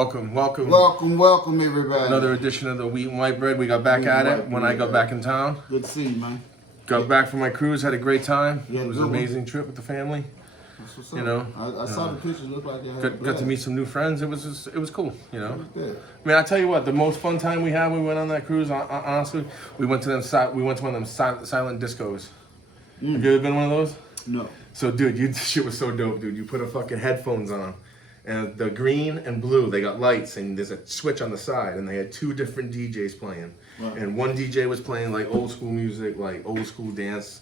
Welcome, everybody. Another edition of the Wheat and White Bread. We got back at it when I got back in town. Good to see you, man. Got back from my cruise, had a great time. Yeah, it was an amazing trip with the family. That's what's up. You know, I saw the pictures. Looked like you had got to meet some new friends. It was cool. You know, good. I mean, I tell you what, the most fun time we had when we went on that cruise. Honestly, we went to one of them silent discos. Have you ever been one of those? No. So, dude, this shit was so dope, dude. You put a fucking headphones on, and the green and blue, they got lights, and there's a switch on the side, and they had two different DJs playing. Wow. And one DJ was playing like old school music, like old school dance,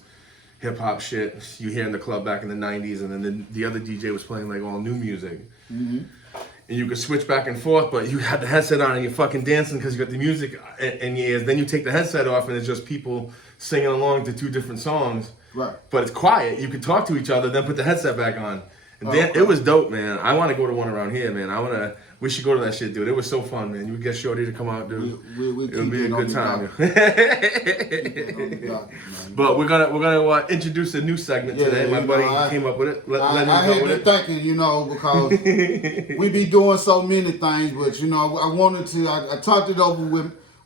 hip hop shit you hear in the club back in the 90s, and then the other DJ was playing like all new music. Mm-hmm. And you could switch back and forth, but you had the headset on and you're fucking dancing because you got the music in your ears. Then you take the headset off and it's just people singing along to two different songs. Right. But it's quiet. You can talk to each other, then put the headset back on. And okay. It was dope, man. I want to go to one around here, man. We should go to that shit, dude. It was so fun, man. You would get Shorty to come out, dude. It would be a good time. Docket, But we're gonna introduce a new segment today. My buddy came up with it. I had been thinking, because we be doing so many things, but I wanted to. I talked it over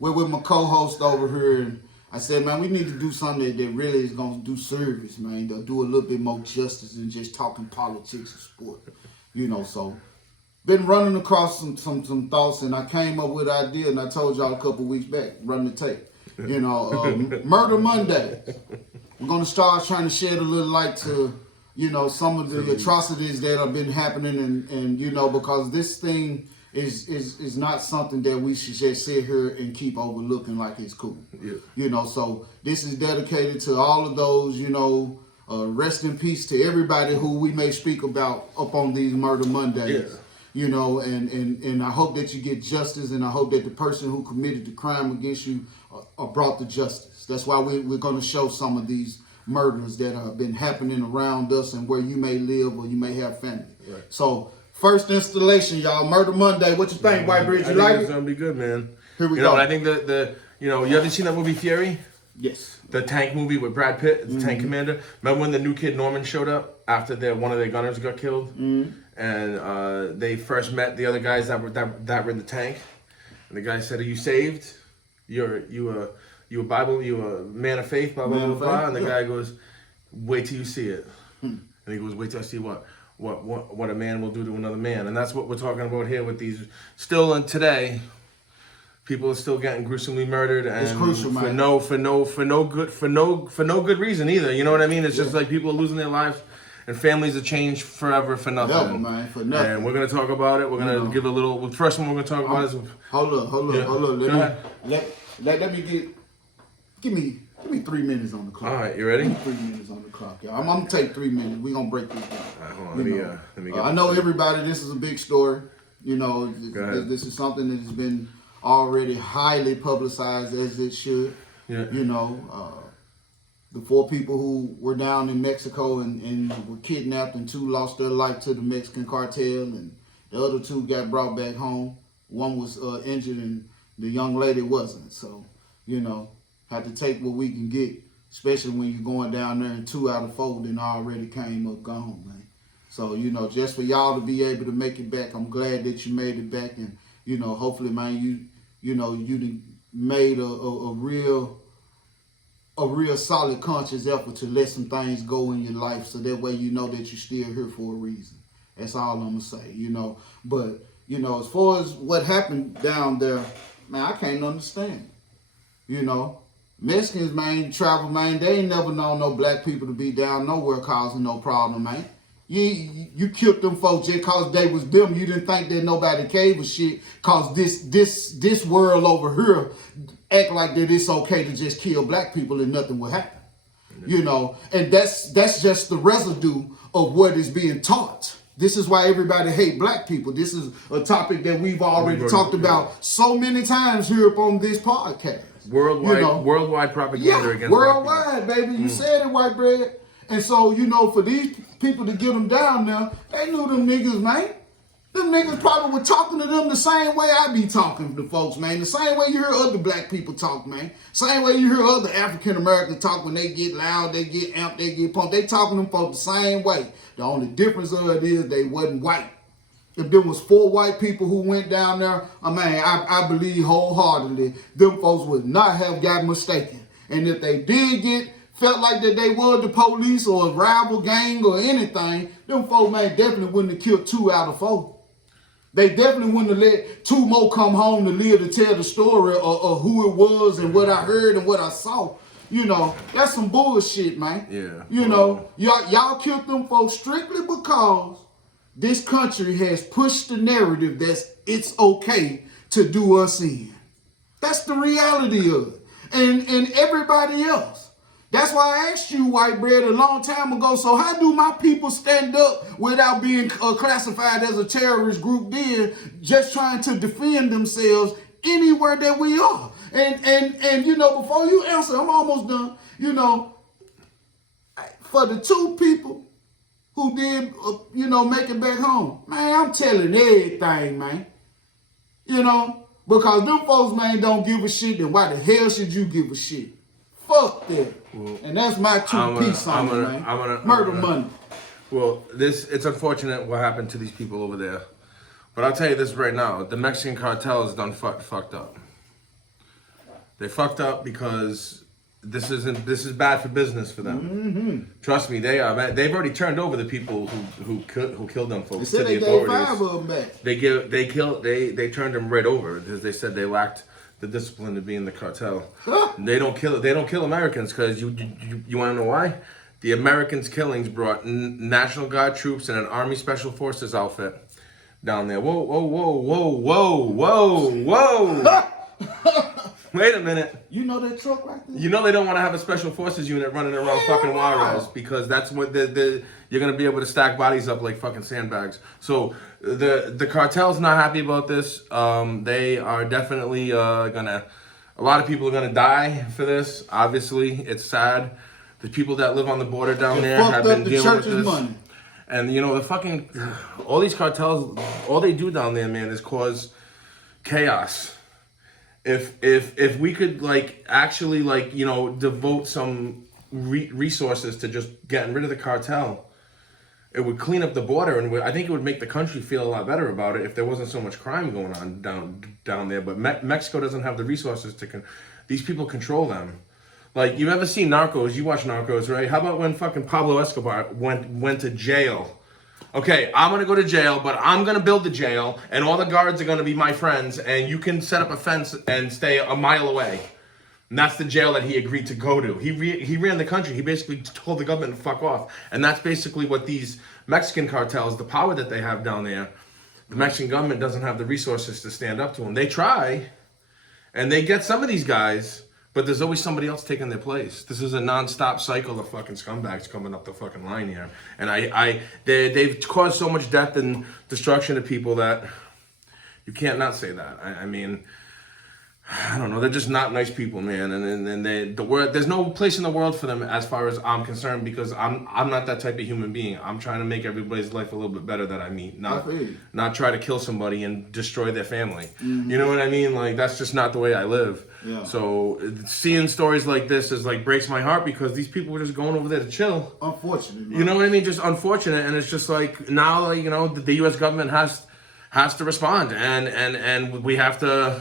with my co-host over here, and I said, man, we need to do something that really is gonna do service, man. To do a little bit more justice than just talking politics and sport, So been running across some thoughts, and I came up with an idea, and I told y'all a couple weeks back, run the tape. Murder Monday. We're gonna start trying to shed a little light to, some of the atrocities that have been happening, and because this thing is not something that we should just sit here and keep overlooking like it's cool. Yeah. So this is dedicated to all of those, rest in peace to everybody who we may speak about up on these Murder Mondays. Yeah. And I hope that you get justice, and I hope that the person who committed the crime against you are brought to justice. That's why we're going to show some of these murders that have been happening around us and where you may live or you may have family. Right. So first installation, y'all, Murder Monday. What you think, White Bridge? You like it? It's gonna be good, man. Here we go. I think you ever seen that movie Fury? Yes. The tank movie with Brad Pitt, the tank commander. Remember when the new kid Norman showed up after one of their gunners got killed, and they first met the other guys that were in the tank, and the guy said, "Are you saved? You a Bible? You a man of faith? Blah blah blah blah." And the guy goes, "Wait till you see it." And he goes, "Wait till I see what?" What a man will do to another man. And that's what we're talking about here with these. Still today, people are still getting gruesomely murdered, and it's crucial, man. for no good reason either. You know what I mean? It's just like people are losing their lives, and families are changed forever for nothing. Never, man, for nothing. And we're gonna talk about it. We're gonna give a little. The first one we're gonna talk about is. Hold up. Let me give me 3 minutes on the clock. All right, you ready? 3 minutes on the clock, y'all. I'm gonna take 3 minutes. We're gonna break this down. All right, hold on. Let me get I know everybody, this is a big story. This is something that has been already highly publicized, as it should. Yeah. The 4 people who were down in Mexico and were kidnapped, and 2 lost their life to the Mexican cartel, and the other 2 got brought back home. One was injured, and the young lady wasn't. So, have to take what we can get, especially when you're going down there and 2 out of 4 then already came up gone, man. So, just for y'all to be able to make it back, I'm glad that you made it back, and, hopefully, man, you made a real solid conscious effort to let some things go in your life, so that way you know that you're still here for a reason. That's all I'm gonna say, But, as far as what happened down there, man, I can't understand. Mexicans, man, travel, man, they ain't never known no black people to be down nowhere causing no problem, man. You killed them folks just cause they was them. You didn't think that nobody gave a shit cause this world over here act like that it's okay to just kill black people and nothing will happen. And that's just the residue of what is being taught. This is why everybody hate black people. This is a topic that we've already talked about so many times here upon this podcast. Worldwide propaganda against worldwide, baby. You said it, White Bread. And so, for these people to get them down there, they knew them niggas, man. Them niggas probably were talking to them the same way I be talking to folks, man. The same way you hear other black people talk, man. Same way you hear other African Americans talk when they get loud, they get amped, they get pumped. They talking to them folks the same way. The only difference of it is they wasn't white. If there was 4 white people who went down there, I believe wholeheartedly them folks would not have got mistaken. And if they did felt like that they were the police or a rival gang or anything, them folks, man, definitely wouldn't have killed 2 out of 4. They definitely wouldn't have let 2 more come home to live to tell the story of who it was and what I heard and what I saw. You know, that's some bullshit, man. Yeah. You know, y'all killed them folks strictly because this country has pushed the narrative that it's okay to do us in. That's the reality of it. And everybody else. That's why I asked you, White Bread, a long time ago, so how do my people stand up without being classified as a terrorist group then, just trying to defend themselves anywhere that we are? And you know, before you answer, I'm almost done. You know, for the 2 people who did, you know, make it back home, man, I'm telling everything, man. You know, because them folks, man, don't give a shit, then why the hell should you give a shit? Fuck that. Well, and that's my 2 piece on it, man. Murder money. Well, it's unfortunate what happened to these people over there. But I'll tell you this right now. The Mexican cartel is done fucked up. They fucked up because this is bad for business for them. Mm-hmm. Trust me, they are. They've already turned over the people who killed them folks to the authorities. They 5 of them back. They turned them right over because they said they lacked the discipline to be in the cartel. They don't kill Americans because you want to know why? The Americans' killings brought National Guard troops and an Army Special Forces outfit down there. Whoa, whoa, whoa, whoa, whoa, whoa, whoa. Wait a minute. You know that truck right there? You know they don't want to have a Special Forces unit running around fucking Juarez because that's what you're going to be able to stack bodies up like fucking sandbags. So the cartel's not happy about this. They are definitely a lot of people are going to die for this. Obviously, it's sad. The people that live on the border down there have been dealing with this. Money. And you know, all these cartels, all they do down there, man, is cause chaos. If we could actually devote some resources to just getting rid of the cartel, it would clean up the border, and I think it would make the country feel a lot better about it if there wasn't so much crime going on down there. But Mexico doesn't have the resources to these people control them. Like, you ever seen Narcos? You watch Narcos, right? How about when fucking Pablo Escobar went to jail? Okay, I'm going to go to jail, but I'm going to build the jail, and all the guards are going to be my friends, and you can set up a fence and stay a mile away. And that's the jail that he agreed to go to. He ran the country. He basically told the government to fuck off. And that's basically what these Mexican cartels, the power that they have down there, the Mexican government doesn't have the resources to stand up to them. They try, and they get some of these guys, but there's always somebody else taking their place. This is a non-stop cycle of fucking scumbags coming up the fucking line here. And they've caused so much death and destruction to people that you can't not say that. I mean, I don't know. They're just not nice people, man. And there's no place in the world for them as far as I'm concerned, because I'm not that type of human being. I'm trying to make everybody's life a little bit better that I meet. Not try to kill somebody and destroy their family. Mm-hmm. You know what I mean? Like, that's just not the way I live. Yeah. So seeing stories like this is breaks my heart, because these people were just going over there to chill. Unfortunate. You know what I mean? Just unfortunate. And it's just now, the U.S. government has to respond, and we have to.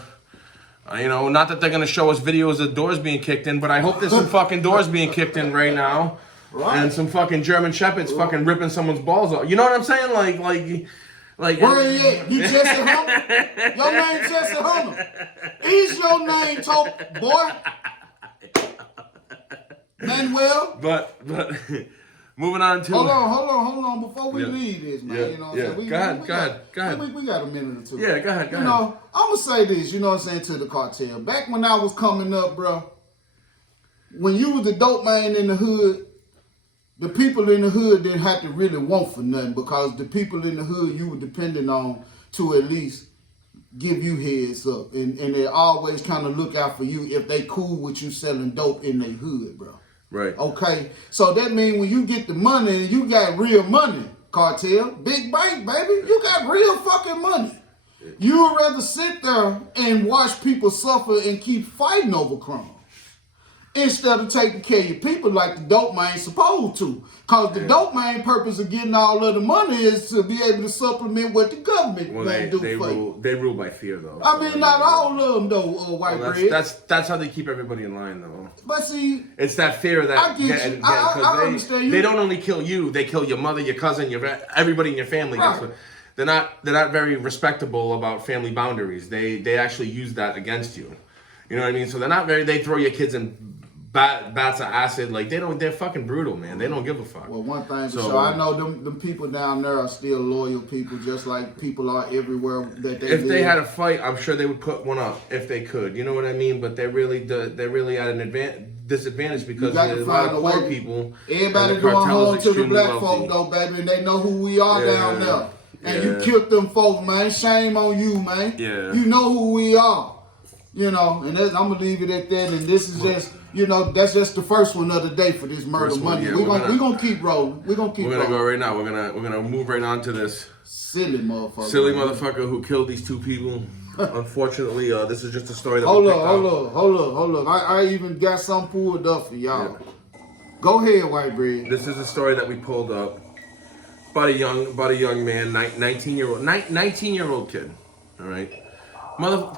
Not that they're going to show us videos of doors being kicked in, but I hope there's some fucking doors being kicked in right now. Right. And some fucking German Shepherds fucking ripping someone's balls off. You know what I'm saying? Like. Where he at? You Jesse Hunter? Your name Jesse Hunter. Is your name boy? Manuel? But moving on to... Hold on. Before we leave this, man, you know what I'm saying? Go ahead. We got a minute or two. Yeah, go ahead. I'm going to say this, you know what I'm saying, to the cartel. Back when I was coming up, bro, when you was the dope man in the hood, the people in the hood didn't have to really want for nothing, because the people in the hood you were depending on to at least give you heads up. And they always kind of look out for you if they cool with you selling dope in their hood, bro. Right. Okay, so that means when you get the money, you got real money, cartel, big bank, baby. You got real fucking money. You would rather sit there and watch people suffer and keep fighting over crumbs. instead of taking care of your people like the dope man supposed to. Because the dope man purpose of getting all of the money is to be able to supplement what the government do for you. They rule by fear, though. I mean, not all of them, though, white bread. That's how they keep everybody in line, though. But see... It's that fear that... I get you. I understand you. They don't only kill you, they kill your mother, your cousin, everybody in your family. Right. They're not very respectable about family boundaries. They actually use that against you. You know what I mean? So they throw your kids in bats of acid. Like, they're fucking brutal, man. They don't give a fuck. Well, one thing for sure, I know them people down there are still loyal people, just like people are everywhere that they live. If they had a fight, I'm sure they would put one up if they could. You know what I mean? But they're really at an disadvantage because there's a lot of poor people. Everybody going home to the black folk, though, baby, and they know who we are down there. And you killed them folks, man. Shame on you, man. Yeah. You know who we are. You know, and I'm going to leave it at that. And this is just, that's just the first one of the day for this Murder Monday. Yeah, we're gonna keep rolling. We're going to keep rolling. We're going to go right now. We're gonna move right on to this. Silly motherfucker. Silly motherfucker who killed these two people. Unfortunately, this is just a story that Hold up. I even got some pulled up for y'all. Yeah. Go ahead, white bread. This is a story that we pulled up. About a young man, 19-year-old kid. All right.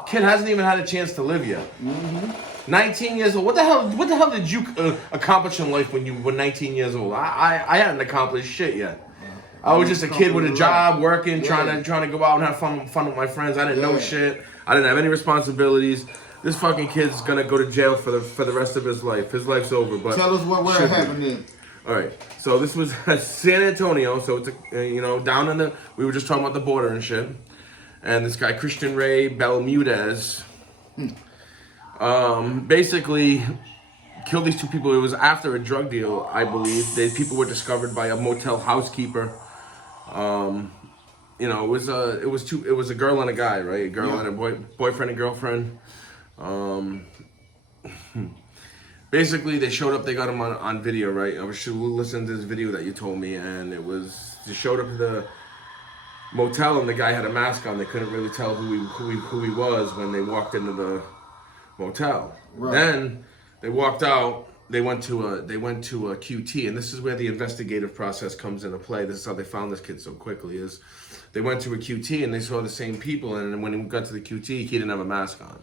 Kid hasn't even had a chance to live yet. Mm-hmm. 19 years old. What the hell did you accomplish in life when you were 19 years old? I hadn't accomplished shit yet. I was just a kid with a job, working, trying to go out and have fun with my friends. I didn't know shit. I didn't have any responsibilities. This fucking kid's gonna go to jail for the rest of his life. His life's over. But tell us where it happened in. All right. So this was San Antonio. So it's down in we were just talking about the border and shit. And this guy, Christian Ray Belmudez, basically killed these two people. It was after a drug deal, I believe. People were discovered by a motel housekeeper. It was a girl and a guy, right? A girl and a boyfriend and girlfriend. Basically, they showed up. They got him on video, right? I was listening to this video that you told me, and they showed up to the motel, and the guy had a mask on. They couldn't really tell who he was when they walked into the motel. Right. Then they walked out. They went to a QT, and this is where the investigative process comes into play. This is how they found this kid so quickly. Is they went to a QT and they saw the same people, and when he got to the QT, he didn't have a mask on.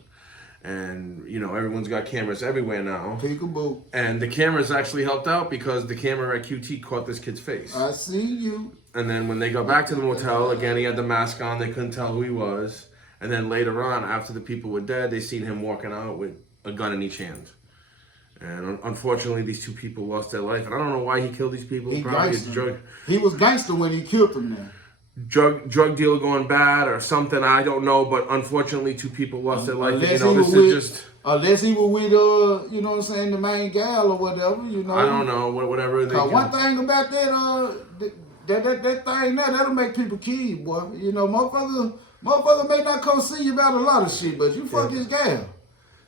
And everyone's got cameras everywhere now. Peekaboo. And the cameras actually helped out because the camera at QT caught this kid's face. I see you. And then when they got back to the motel, again, he had the mask on. They couldn't tell who he was. And then later on, after the people were dead, they seen him walking out with a gun in each hand. And unfortunately, these two people lost their life. And I don't know why he killed these people. He was gangster when he killed them now. Drug deal going bad or something, I don't know. But unfortunately, two people lost their life. Unless he was with, the main gal or whatever, I don't know, whatever. One thing about that thing there, that'll make people kill you, boy. Motherfucker may not come see you about a lot of shit, but you fuck his gal.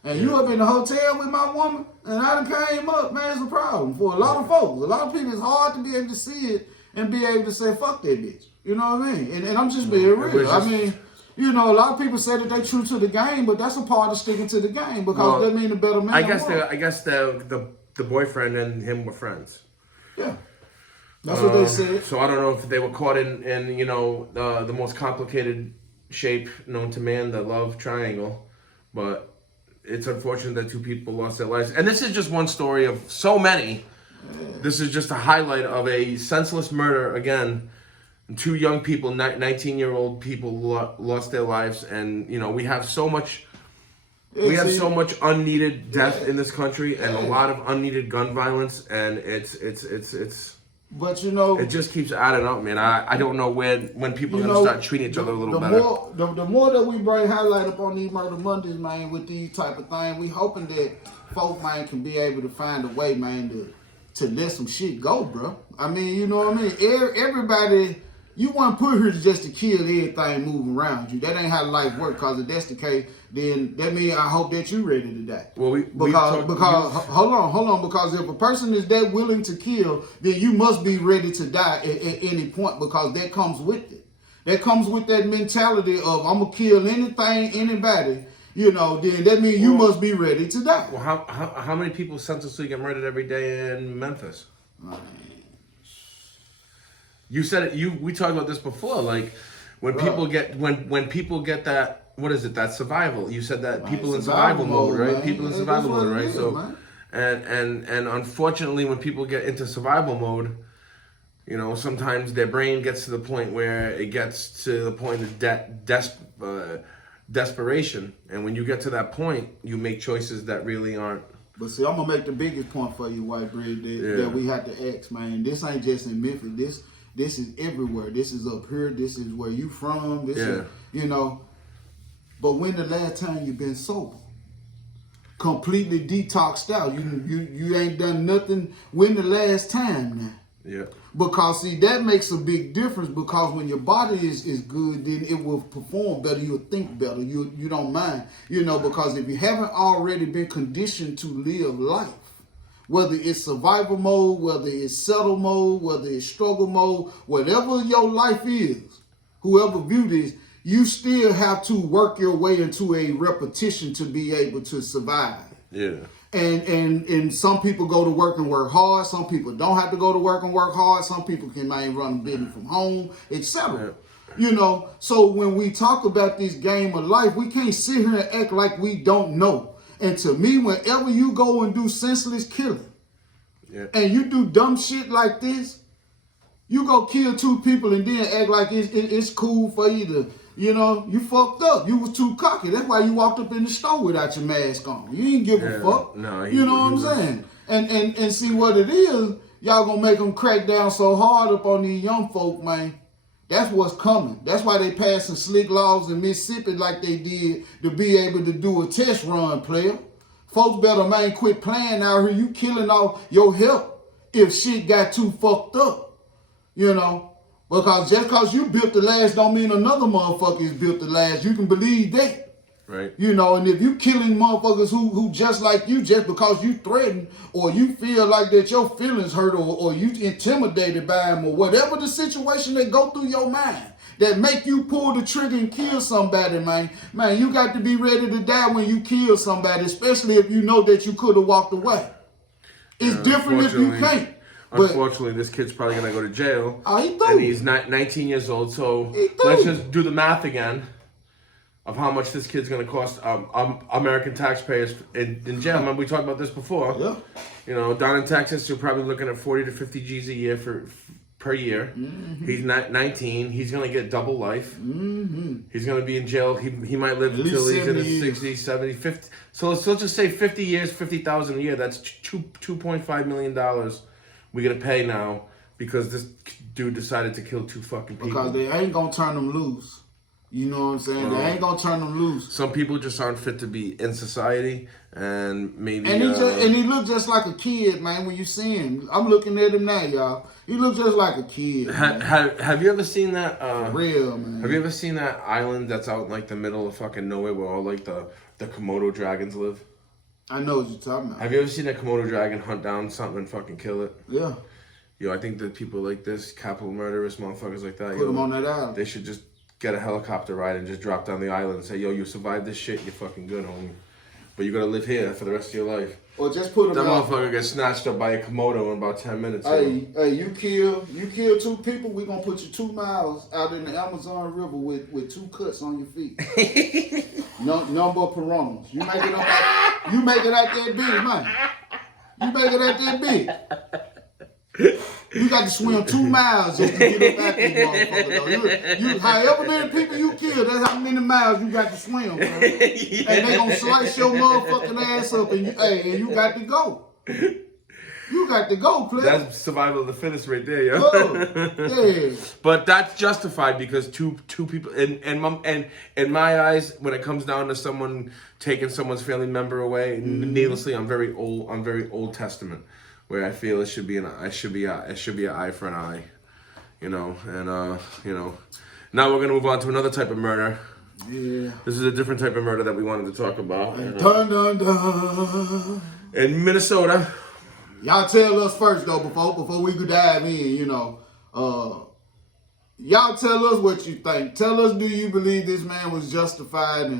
And you up in the hotel with my woman, and I done came up, man, it's a problem for a lot of folks. A lot of people, it's hard to be able to see it and be able to say, fuck that bitch. You know what I mean? And I'm just being real. I mean, a lot of people say that they true to the game, but that's a part of sticking to the game because that mean the better man. I guess the boyfriend and him were friends. Yeah. That's what they said. So I don't know if they were caught in the most complicated shape known to man, the love triangle, but it's unfortunate that two people lost their lives. And this is just one story of so many. This is just a highlight of a senseless murder again. Two young people, 19-year-old people lost their lives, and we have so much. We have so much unneeded death in this country, and a lot of unneeded gun violence, and it's. But it just keeps adding up, man. I don't know when people are gonna start treating each other a little better. The more that we bring highlight up on these Murder Mondays, man, with these type of things, we hoping that folk, man, can be able to find a way, man, to let some shit go, bro. I mean, you know what I mean? Everybody, you weren't put here just to kill everything moving around you. That ain't how life works. Cause if that's the case, then that means I hope that you ready to die. Well, because hold on. Because if a person is that willing to kill, then you must be ready to die at any point. Because that comes with it. That comes with that mentality of I'm gonna kill anything, anybody, then that means you must be ready to die. Well, how many people senselessly get murdered every day in Memphis? You said it. We talked about this before. Like when people get when people get that, what is it? That survival. You said that people in survival mode, right? Man. People in survival mode, right? So, and unfortunately, when people get into survival mode, sometimes their brain gets to the point where it gets to the point of desperation, and when you get to that point, you make choices that really aren't. But see, I'm gonna make the biggest point for you, White Bread, that we have to ask, man. This ain't just in Memphis. This is everywhere. This is up here. This is where you from. This is, But when the last time you been sober? Completely detoxed out. You ain't done nothing. When the last time now? Yeah. Because see, that makes a big difference, because when your body is good, then it will perform better, you'll think better, you don't mind. Because if you haven't already been conditioned to live life, whether it's survival mode, whether it's settle mode, whether it's struggle mode, whatever your life is, whoever view this, you still have to work your way into a repetition to be able to survive. Yeah. And some people go to work and work hard. Some people don't have to go to work and work hard. Some people can run a business from home, etc. So when we talk about this game of life, we can't sit here and act like we don't know. And to me, whenever you go and do senseless killing, and you do dumb shit like this, you go kill 2 people and then act like it's cool for you to, you fucked up. You was too cocky. That's why you walked up in the store without your mask on. You ain't give a fuck. No, you know what I'm saying? And see what it is, y'all gonna make them crack down so hard up on these young folk, man. That's what's coming. That's why they passing slick laws in Mississippi like they did to be able to do a test run, player. Folks better, man, quit playing out here. You killing off your health if shit got too fucked up. Because just because you built the last don't mean another motherfucker is built the last. You can believe that. Right. And if you killing motherfuckers who just like you, just because you threaten or you feel like that your feelings hurt or you intimidated by them or whatever the situation that go through your mind that make you pull the trigger and kill somebody, man, you got to be ready to die when you kill somebody, especially if you know that you could have walked away. It's different if you can't. Unfortunately, this kid's probably going to go to jail. Oh, he do. And he's 19 years old, so let's just do the math again of how much this kid's going to cost American taxpayers in jail. Remember, we talked about this before. Yeah. Down in Texas, you're probably looking at 40 to 50 G's a year per year. Mm-hmm. He's 19. He's going to get double life. Mm-hmm. He's going to be in jail. He might live until he's in his 60s, 70s, 50. So let's just say 50 years, $50,000 a year. That's $2.5 million we got to pay now because this dude decided to kill 2 fucking people. Because they ain't going to turn them loose. You know what I'm saying? They ain't gonna turn them loose. Some people just aren't fit to be in society, and maybe. And he look just like a kid, man. When you see him, I'm looking at him now, y'all. He look just like a kid. Have you ever seen that? For real, man. Have you ever seen that island that's out in like the middle of fucking nowhere where all like the Komodo dragons live? I know what you're talking about. Have you ever seen a Komodo dragon hunt down something and fucking kill it? Yeah. I think that people like this, capital murderous motherfuckers like that, put them on that island. They should just get a helicopter ride and just drop down the island and say, yo, you survived this shit, you're fucking good, homie. But you gotta live here for the rest of your life. Or just put them that motherfucker gets snatched up by a Komodo in about 10 minutes. Hey, you kill 2 people, we gonna put you 2 miles out in the Amazon River with 2 cuts on your feet. Number of piranhas. You make it out that big, man. You make it out that big. You got to swim 2 miles just to get up out this motherfucker, though. However many people you kill, that's how many miles you got to swim, bro. And they gonna slice your motherfucking ass up, and you got to go. You got to go, player. That's survival of the fittest right there, yo. Yeah. But that's justified because two people, in my eyes, when it comes down to someone taking someone's family member away, needlessly, I'm very Old Testament. Where I feel it should be an eye for an eye, and now we're gonna move on to another type of murder. Yeah. This is a different type of murder that we wanted to talk about. Dun, dun, dun. In Minnesota. Y'all tell us first though, before we could dive in, y'all tell us what you think. Tell us, do you believe this man was justified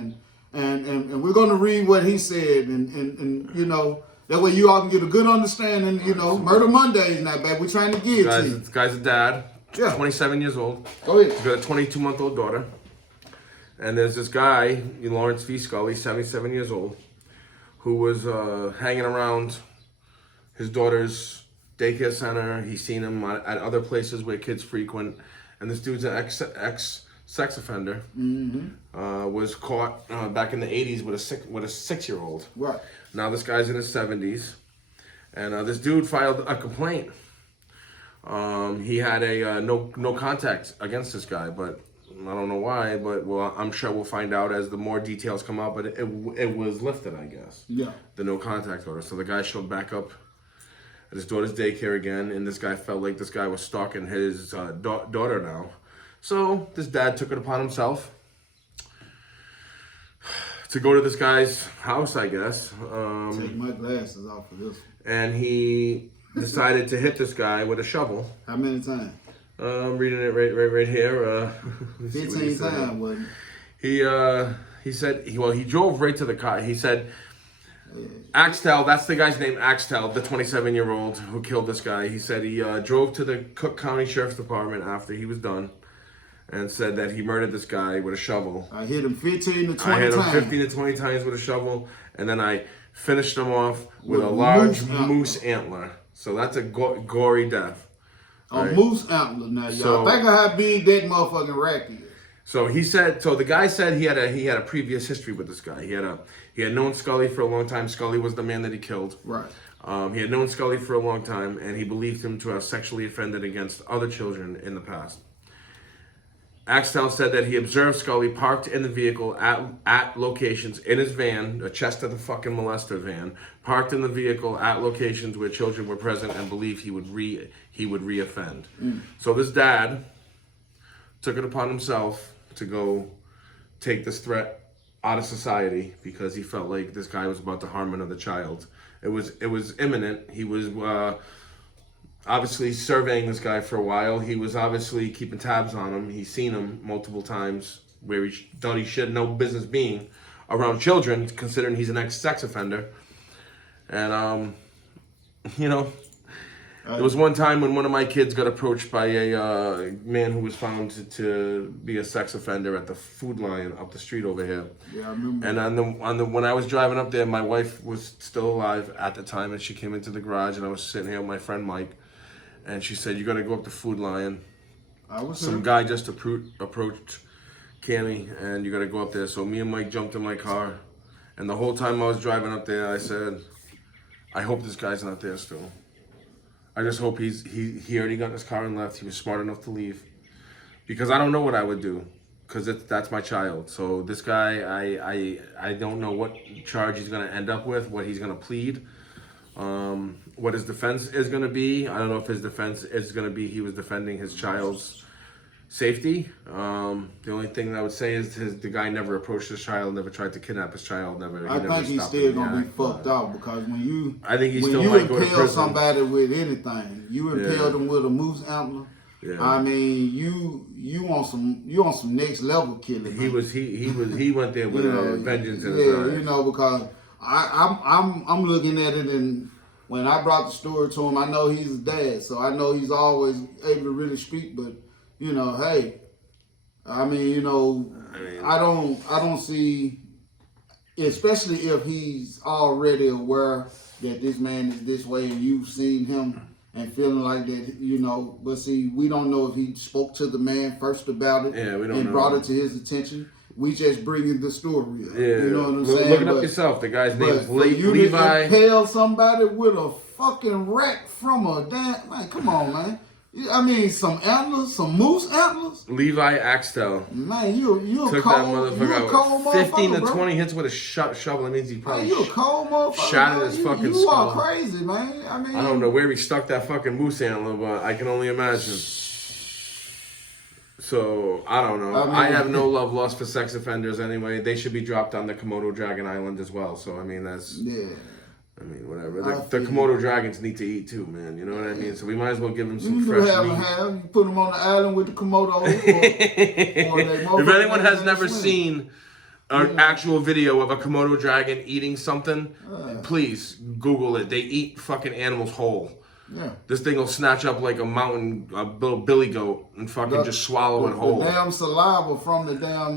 and we're gonna read what he said, and you know. That way you all can get a good understanding, you know. Murder Mondays now, baby. We're trying to get to you. This guy's a dad. Yeah. 27 years old. Go ahead. He's got a 22-month-old daughter. And there's this guy, Lawrence V. Scully, 77 years old, who was hanging around his daughter's daycare center. He's seen him at other places where kids frequent. And this dude's an ex-sex offender. Was caught back in the 80s with a 6-year-old. Right. Now this guy's in his 70s, and this dude filed a complaint. He had a no contact against this guy, but I don't know why. But well, I'm sure we'll find out as the more details come out. But it was lifted, I guess. Yeah. The no contact order. So the guy showed back up at his daughter's daycare again, and this guy felt like this guy was stalking his daughter now. So this dad took it upon himself to go to this guy's house, I guess. Take my glasses off of this. And he decided to hit this guy with a shovel. How many times? I'm reading it right here. 15 times, wasn't it? He said, he drove right to the car. He said, Axtell, that's the guy's name, Axtell, the 27-year-old who killed this guy. He said he drove to the Cook County Sheriff's Department after he was done and said that he murdered this guy with a shovel. I hit him 15 to 20 times. I hit him 15 to 20 times with a shovel, and then I finished him off with a large moose antler. So that's a gory death. A moose antler now, y'all. So, think of how big that motherfucking rack is. So he said. So the guy said he had a previous history with this guy. He had known Scully for a long time. Scully was the man that he killed. Right. He had known Scully for a long time, and he believed him to have sexually offended against other children in the past. Axtell said that he observed Scully parked in the vehicle at locations in his van, a Chester the fucking molester van, parked in the vehicle at locations where children were present and believed he would reoffend. So this dad took it upon himself to go take this threat out of society because he felt like this guy was about to harm another child. It was imminent. He was obviously surveying this guy for a while. He was obviously keeping tabs on him. He's seen him multiple times where he thought he should no business being around children, considering he's an ex-sex offender. And, there was one time when one of my kids got approached by a man who was found to be a sex offender at the Food Lion up the street over here. Yeah, I remember. And when I was driving up there, my wife was still alive at the time, and she came into the garage, and I was sitting here with my friend Mike. And she said, "You got to go up to Food Lion. Some guy just approached Cammy, and you got to go up there." So me and Mike jumped in my car, and the whole time I was driving up there, I said, "I hope this guy's not there still. I just hope he already got in his car and left. He was smart enough to leave, because I don't know what I would do, because that's my child. So this guy, I don't know what charge he's gonna end up with, what he's gonna plead." What his defense is going to be. I don't know if his defense is going to be he was defending his child's safety. The only thing that I would say is the guy never approached his child, never tried to kidnap his child, I think he's still going to be fucked up because when you impale somebody with anything, you impale them with a moose antler. Yeah. I mean, you want some next level killing. He went there with vengeance in his eyes. Because I'm looking at it, and when I brought the story to him, I know he's a dad, so I know he's always able to really speak. But hey, I don't see, especially if he's already aware that this man is this way, and you've seen him and feeling like that, But see, we don't know if he spoke to the man first about it and brought it to his attention. We just bringing the story up. Yeah. You know what I'm saying? Look it up yourself. The guy's name is Levi. You to impale somebody with a fucking rack from a damn... Man, come on, man. I mean, some antlers, some moose antlers. Levi Axtell. Man, you took cold, that motherfucker you a cold out. 15 to 20 bro. hits with a shovel. That means he probably you a cold motherfucker. Shattered his fucking you skull. You are crazy, man. I don't know where he stuck that fucking moose antler, but I can only imagine. So, I don't know. I have no love lost for sex offenders anyway. They should be dropped on the Komodo Dragon Island as well. So, I mean, that's... Yeah. I mean, whatever. The Komodo dragons need to eat too, man. You know what I mean? So we might as well give them some fresh meat. You put them on the island with the Komodo. If anyone has never seen an actual video of a Komodo dragon eating something, please Google it. They eat fucking animals whole. Yeah. This thing will snatch up like a little billy goat and fucking just swallow it whole. The damn saliva from the damn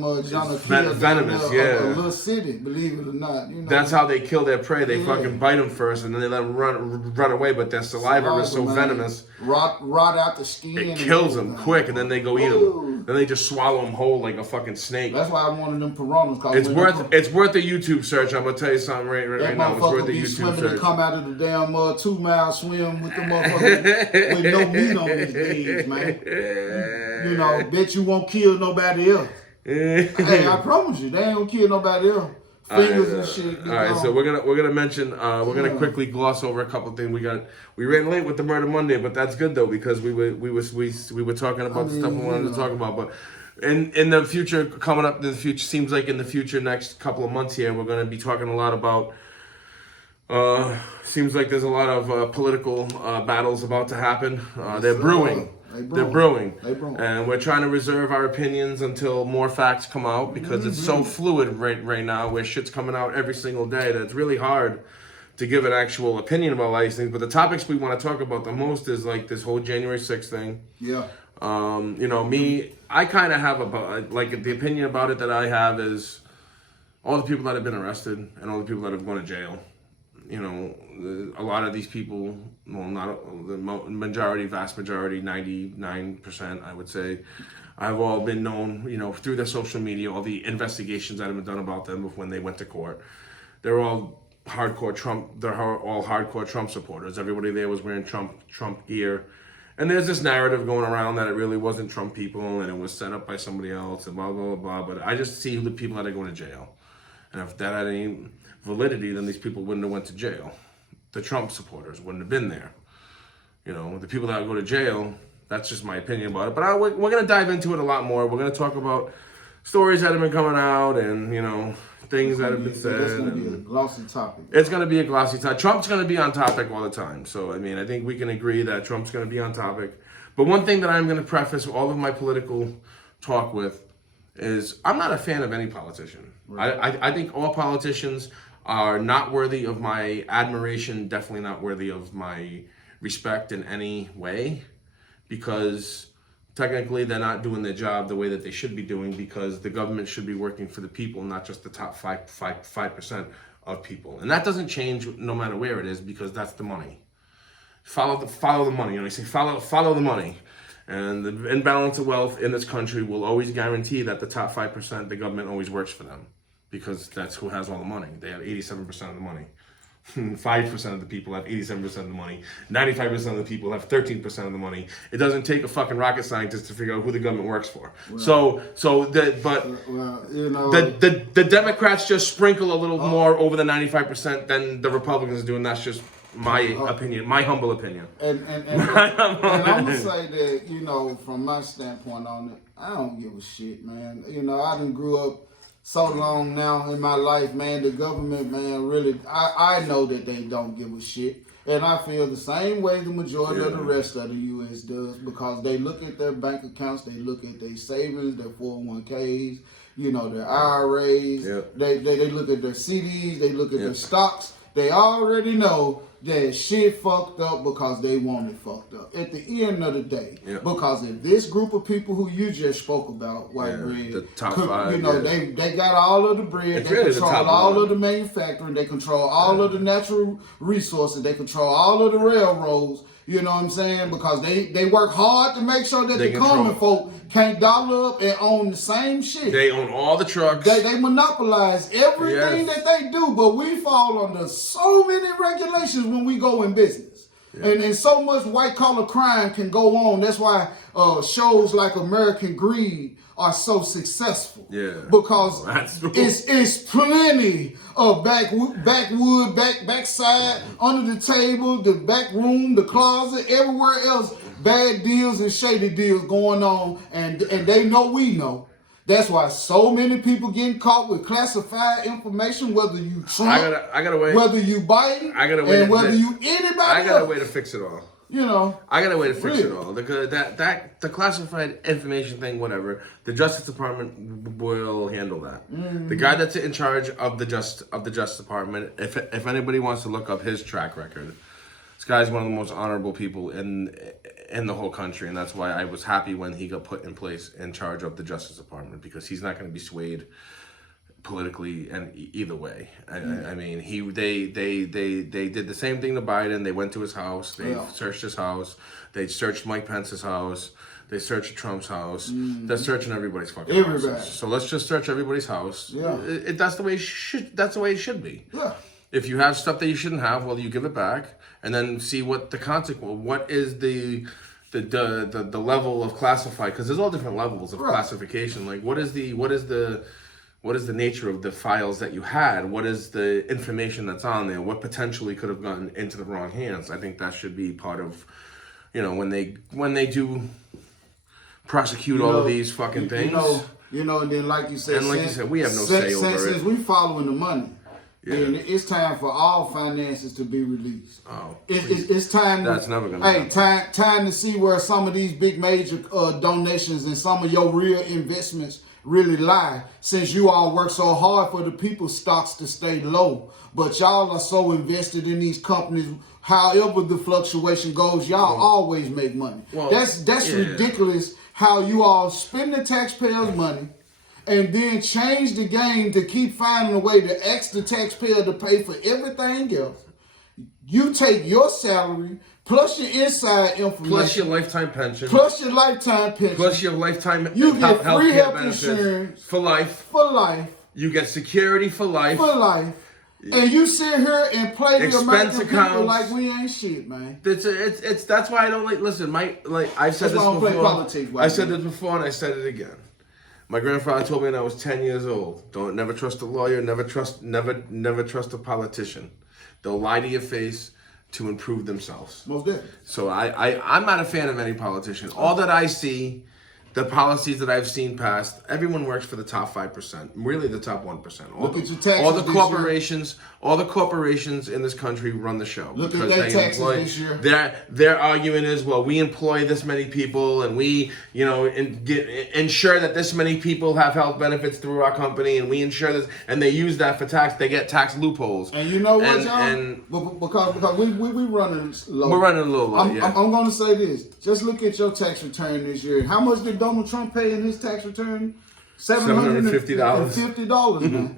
venomous, yeah. A little city, believe it or not. You know, that's how they kill their prey. They fucking bite them first, and then they let them run away. But their saliva is so venomous, rot out the skin. It kills them quick, and then they go eat them. Then they just swallow them whole like a fucking snake. That's why I wanted them piranhas. It's worth a YouTube search. I'm gonna tell you something right now. It's worth a YouTube search. To come out of the damn 2-mile swim with the motherfuckers with no meat on his legs, man. You know, bet you won't kill nobody else. Hey, I promise you, they ain't gonna kill nobody else. Fingers and shit. All right, so we're gonna mention we're gonna quickly gloss over a couple things. We ran late with the Murder Monday, but that's good though because we were talking about the stuff we wanted to talk about. But in the future, coming up in the future, seems like in the future, next couple of months here, we're gonna be talking a lot about. Seems like there's a lot of political battles about to happen. They're brewing. They're brewing. And we're trying to reserve our opinions until more facts come out because it's so fluid right now where shit's coming out every single day that it's really hard to give an actual opinion about all these things. But the topics we want to talk about the most is like this whole January 6th thing. Yeah. You know, I kind of have the opinion about it that I have is all the people that have been arrested and all the people that have gone to jail. You know, a lot of these people, well, not the vast majority, 99%, I would say, have all been known, you know, through their social media, all the investigations that have been done about them when they went to court. They're all hardcore Trump supporters. Everybody there was wearing Trump gear. And there's this narrative going around that it really wasn't Trump people and it was set up by somebody else and blah, blah, blah, blah. But I just see the people that are going to jail. And if that had any validity, then these people wouldn't have went to jail. The Trump supporters wouldn't have been there. You know, the people that would go to jail, that's just my opinion about it. But we're going to dive into it a lot more. We're going to talk about stories that have been coming out and, you know, things that have been said. It's going to be a glossy topic. It's going to be a glossy topic. Trump's going to be on topic all the time. So, I mean, I think we can agree that Trump's going to be on topic. But one thing that I'm going to preface all of my political talk with is I'm not a fan of any politician. Right. I think all politicians are not worthy of my admiration, definitely not worthy of my respect in any way, because technically they're not doing their job the way that they should be doing, because the government should be working for the people, not just the top 5% of people. And that doesn't change no matter where it is, because that's the money. Follow the money. You know, they say follow the money. And the imbalance of wealth in this country will always guarantee that the top 5%, the government always works for them. Because that's who has all the money. They have 87% of the money. 5% of the people have 87% of the money. 95% of the people have 13% of the money. It doesn't take a fucking rocket scientist to figure out who the government works for. Well, the Democrats just sprinkle a little more over the 95% than the Republicans do, and that's just my opinion, my humble opinion. And I'm gonna say that, you know, from my standpoint on it, I don't give a shit, man. You know, I done grew up so long now in my life, man. The government, man, really, I know that they don't give a shit. And I feel the same way the majority of the rest of the U.S. does, because they look at their bank accounts, they look at their savings, their 401ks, you know, their IRAs, they look at their CDs, they look at their stocks. They already know that shit fucked up because they want it fucked up. At the end of the day, because if this group of people who you just spoke about, white bread, the top 5, you know, they got all of the bread, they control all of the manufacturing, they control all of the natural resources, they control all of the railroads. You know what I'm saying? Because they work hard to make sure that the common folk can't dollar up and own the same shit. They own all the trucks. They monopolize everything that they do, but we fall under so many regulations when we go in business. And so much white collar crime can go on. That's why shows like American Greed are so successful. Because it's plenty of backside, under the table, the back room, the closet, everywhere else, bad deals and shady deals going on, and they know we know. That's why so many people getting caught with classified information, whether you Trump, I gotta wait. whether you Biden, I gotta wait, and whether you anybody I got a else. way to fix it all. you know. I got a way to fix it Really? all. The classified information thing, whatever. The Justice Department will handle that. Mm-hmm. The guy that's in charge of the Justice Department, if anybody wants to look up his track record, this guy's one of the most honorable people in the whole country, and that's why I was happy when he got put in place in charge of the Justice Department, because he's not going to be swayed politically and either way. I mean, they did the same thing to Biden. They went to his house. They searched his house. They searched Mike Pence's house. They searched Trump's house. They're searching everybody's fucking houses. So let's just search everybody's house. Yeah. That's the way it should be. Yeah. If you have stuff that you shouldn't have, well, you give it back, and then see what the consequence. What is the level of classified? Because there's all different levels of classification. Like, what is the nature of the files that you had? What is the information that's on there? What potentially could have gotten into the wrong hands? I think that should be part of, when they do prosecute all of these fucking things. And then like you said, we have no say over it. Since we following the money, then it's time for all finances to be released. Oh, it's time. That's never gonna happen. Time to see where some of these big major donations and some of your real investments really lie, since you all work so hard for the people's stocks to stay low, but y'all are so invested in these companies. However the fluctuation goes, y'all always make money. That's ridiculous how you all spend the taxpayers' money and then change the game to keep finding a way to ask the taxpayer to pay for everything else. You take your salary plus your inside information, plus your lifetime pension, plus your lifetime pension, plus your lifetime you get free health benefits insurance for life. For life. You get security for life. For life. And you sit here and play the American people accounts. like we ain't shit, man. It's that's why I don't like. Listen, I've said this before. Play politics, I said this before, and I said it again. My grandfather told me when I was 10 years old, never trust a lawyer, never trust a politician. They'll lie to your face to improve themselves. Most definitely. So I'm not a fan of any politician. All that I see, the policies that I've seen passed, everyone works for the top 5%, really the top 1%. Look at your taxes all the corporations in this country run the show. Look at their taxes this year. Their argument is, well, we employ this many people, and we, ensure that this many people have health benefits through our company, and we ensure this, and they use that for tax. They get tax loopholes. And you know what, y'all? Because we running low. We're running a little low. I'm going to say this. Just look at your tax return this year. How much did Donald Trump pay in his tax return? $750, man.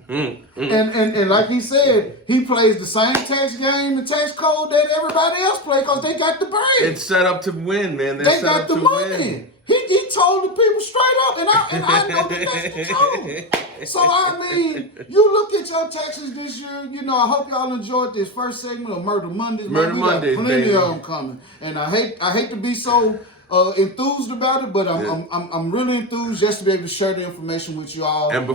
And like he said, he plays the same tax game and tax code that everybody else plays because they got the bread. It's set up to win, man. They got the money. He told the people straight up, and I know that that's the truth. So I mean, you look at your taxes this year. I hope y'all enjoyed this first segment of Murder Mondays. Murder Mondays, plenty baby. of them coming, and I hate to be so enthused about it, but I'm really enthused just to be able to share the information with you all and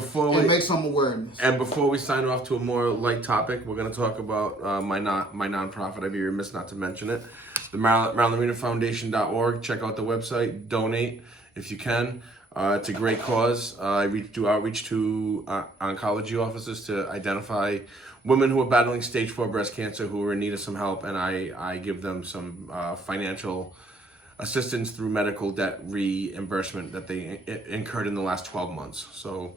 make some awareness. And before we sign off to a more light topic, we're going to talk about my nonprofit. I'd be remiss not to mention it. The MarylandArenaFoundation.org. Check out the website. Donate if you can. It's a great cause. I do outreach to oncology offices to identify women who are battling stage 4 breast cancer who are in need of some help, and I give them some financial assistance through medical debt reimbursement that they incurred in the last 12 months. So,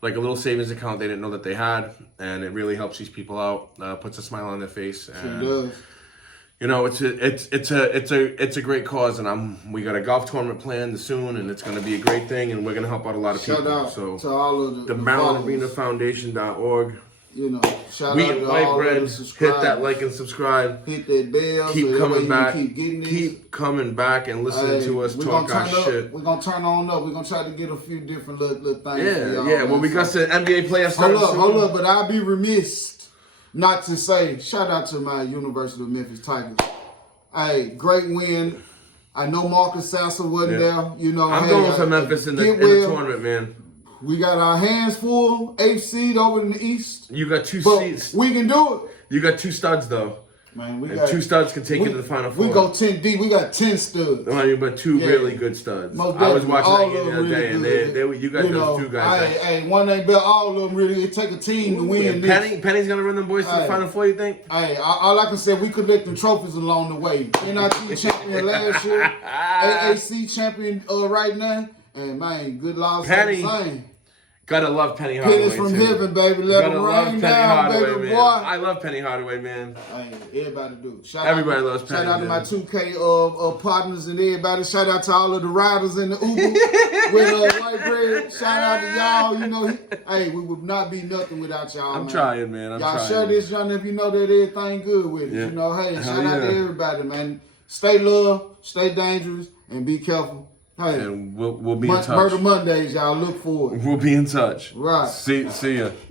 like a little savings account they didn't know that they had, and it really helps these people out. Puts a smile on their face. And, it does. It's a great cause, and we got a golf tournament planned soon, and it's going to be a great thing, and we're going to help out a lot of people. Shout out to all of the MarylandArenaFoundation.org. Shout We out Eat to White all Bread. of the subscribers. Hit that like and subscribe. Hit that bell. Keep coming back. Keep coming back and listening to us talk our shit. We're gonna turn on up. We're gonna try to get a few different little things. for y'all, yeah. Well, we got the NBA playoffs. Hold up, but I'll be remiss not to say shout out to my University of Memphis Tigers. Hey, great win. I know Marcus Sasser wasn't there. I'm going to Memphis in the tournament, man. We got our hands full. 8th seed over in the East. You got 2 seeds. We can do it. You got 2 studs though. Man, we And got 2 studs can take you to the Final Four. We go 10 deep. We got 10 studs. I mean, but 2 Yeah. really good studs. Most I was definitely. watching All that of game the them other day, really and good. you got those 2 guys. Hey, one ain't bet all of them really. It take a team to win. And this. Penny's gonna run them boys to the Hey. Final Four. You think? Hey, all I can say, we collecting trophies along the way. NIT champion last year, AAC champion right now, and man, good loss. Penny. Same. Gotta love Penny Hardaway. Pennies from too. heaven, baby. Let Gotta them love rain Penny down, Hardaway, baby man. boy. I love Penny Hardaway, man. Hey, everybody do. Everybody loves Penny, Shout out to my man. 2K partners and everybody. Shout out to all of the riders in the Uber with white bread. Shout out to y'all. You know, hey, we would not be nothing without y'all. I'm man. trying, man. I'm y'all trying. share this, y'all, if you know that everything good with it. Yeah. You know, hey, Hell shout out to yeah. everybody, man. Stay love, stay dangerous, and be careful. Hey, And we'll be in touch. Murder Mondays, y'all look forward. We'll be in touch. Right. See ya.